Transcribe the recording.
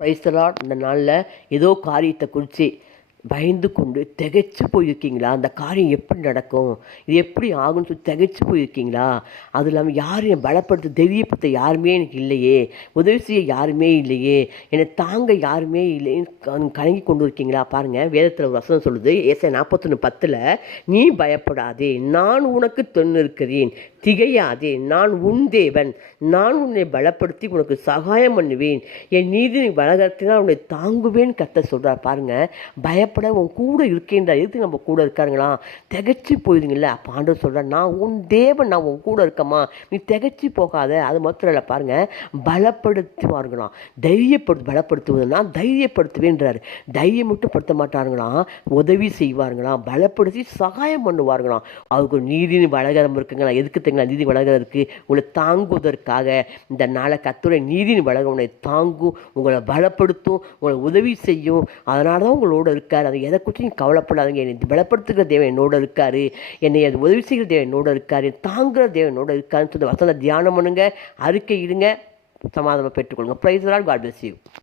Price the Lord. இந்த நாளில் ஏதோ காரியத்தை குறித்து பயந்து கொண்டு திகைச்சு போயிருக்கீங்களா? அந்த காரியம் எப்படி நடக்கும், இது எப்படி ஆகும்னு சொல்லி திகைச்சு போயிருக்கீங்களா? அதுவும் இல்லாமல் யாரும் என்னை பலப்படுத்த தெரியப்படுத்த யாருமே எனக்கு இல்லையே, உதவி செய்ய யாருமே இல்லையே, என்னை தாங்க யாருமே இல்லைன்னு கலங்கி கொண்டு இருக்கீங்களா? பாருங்கள், வேதத்தில் ஒரு வசனம் சொல்லுது, ஏசாயா 41:10, நீ பயப்படாதே, நான் உனக்கு இருக்கிறேன், திகையாதே, நான் உன் தேவன், நான் உன்னை பலப்படுத்தி உனக்கு சகாயம் பண்ணுவேன், என் நீதி வளகத்தினால் உன்னை தாங்குவேன் கர்த்தர் சொல்கிறார். பாருங்கள், பயப்பட உன் கூட இருக்கேன்றா. எதுக்கு நம்ம கூட இருக்காருங்களா? திகைச்சு போயிடுங்கல்ல. அப்போ ஆண்டவர் சொல்கிறார், நான் உன் தேவன், நான் உன் கூட இருக்கம்மா, நீ திகைச்சு போகாத. அது மாத்திரம் இல்லை, பாருங்கள், பலப்படுத்துவார்களாம். பலப்படுத்துவதுன்னா தைரியப்படுத்துவேன்றார். தைரியம் மட்டும் படுத்த மாட்டாருங்களாம், உதவி செய்வார்களாம், பலப்படுத்தி சகாயம் பண்ணுவார்களாம். அவருக்கு நீதியின் வளகரம் இருக்குங்களா? எதுக்கு தெரியுங்களா நீதி வளகரம் இருக்குது? உங்களை தாங்குவதற்காக. இந்த நாளை கர்த்தருடைய நீதியின் வளகம் உங்களை தாங்கும், உங்களை பலப்படுத்தும், உங்களை உதவி செய்யும். அதனால தான் உங்களோட இருக்கார். அதை எதை குறித்து நீங்கள் கவலைப்படாதீங்க. என்னை பலப்படுத்துகிற தேவன் என்னோட இருக்கார், என்னை அது உதவி செய்கிற தேவன் என்னோட இருக்கார், தாங்குகிற தேவன் என்னோட இருக்காருன்னு சொல்லி வசனத்தை தியானம் பண்ணுங்க, அறிக்கை இடுங்க, சமாதானம் பெற்றுக்கொள்ளுங்க. Praise the Lord. God bless you.